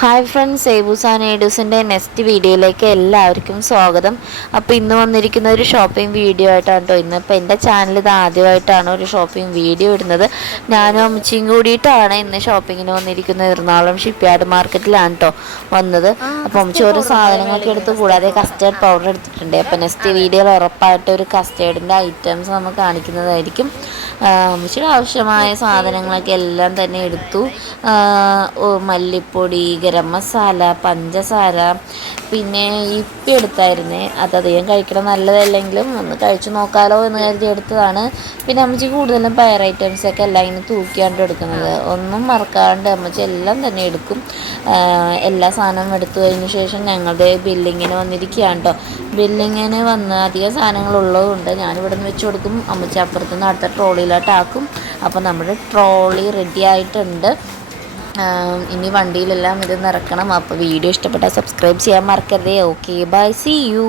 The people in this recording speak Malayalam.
ഹായ് ഫ്രണ്ട്സ്, സേബൂസ് ആൻഡ് ഏഡൂസിൻ്റെ നെക്സ്റ്റ് വീഡിയോയിലേക്ക് എല്ലാവർക്കും സ്വാഗതം. അപ്പോൾ ഇന്ന് വന്നിരിക്കുന്ന ഒരു ഷോപ്പിംഗ് വീഡിയോ ആയിട്ടാണ് കേട്ടോ. ഇന്നിപ്പോൾ എൻ്റെ ചാനൽ ഇത് ആദ്യമായിട്ടാണ് ഒരു ഷോപ്പിംഗ് വീഡിയോ ഇടുന്നത്. ഞാനും അമ്മച്ചിയും കൂടിയിട്ടാണ് ഇന്ന് ഷോപ്പിങ്ങിന് വന്നിരിക്കുന്നത്. എറണാകുളം ഷിപ്പ്യാർഡ് മാർക്കറ്റിലാണ് കേട്ടോ വന്നത്. അപ്പോൾ അമ്മച്ചി ഓരോ സാധനങ്ങളൊക്കെ എടുത്ത് കൂടാതെ കസ്റ്റേർഡ് പൗഡർ എടുത്തിട്ടുണ്ട്. അപ്പോൾ നെക്സ്റ്റ് വീഡിയോയിൽ ഉറപ്പായിട്ട് ഒരു കസ്റ്റേർഡിൻ്റെ ഐറ്റംസ് നമ്മൾ കാണിക്കുന്നതായിരിക്കും. അമ്മച്ചിയുടെ ആവശ്യമായ സാധനങ്ങളൊക്കെ എല്ലാം തന്നെ എടുത്തു. മല്ലിപ്പൊടി, ഗരം മസാല, പഞ്ചസാര, പിന്നെ ഇപ്പി എടുത്തായിരുന്നേ. അതധികം കഴിക്കണം നല്ലതല്ലെങ്കിലും ഒന്ന് കഴിച്ചു നോക്കാമല്ലോ എന്ന് കരുതി എടുത്തതാണ്. പിന്നെ അമ്മച്ചി കൂടുതലും പയർ ഐറ്റംസൊക്കെ എല്ലാം ഇങ്ങനെ തൂക്കിയാണ്ട് എടുക്കുന്നത്. ഒന്നും മറക്കാണ്ട് അമ്മച്ചി എല്ലാം തന്നെ എടുക്കും. എല്ലാ സാധനവും എടുത്തു കഴിഞ്ഞ ശേഷം ഞങ്ങളുടെ ബില്ലിങ്ങിന് വന്നിരിക്കുകയാണ് കേട്ടോ. ബില്ലിങ്ങിന് വന്ന് അധികം സാധനങ്ങളുള്ളതുകൊണ്ട് ഞാനിവിടെ നിന്ന് വെച്ച് കൊടുക്കും. അമ്മച്ചി അപ്പുറത്തുനിന്ന് അടുത്ത ട്രോളിയിലോട്ടാക്കും. അപ്പോൾ നമ്മുടെ ട്രോളി റെഡി ആയിട്ടുണ്ട്. ഇനി വണ്ടിയിലെല്ലാം ഇത് നിറക്കണം. അപ്പോൾ വീഡിയോ ഇഷ്ടപ്പെട്ടാൽ സബ്സ്ക്രൈബ് ചെയ്യാൻ മറക്കരുതേ. Okay, bye, see U.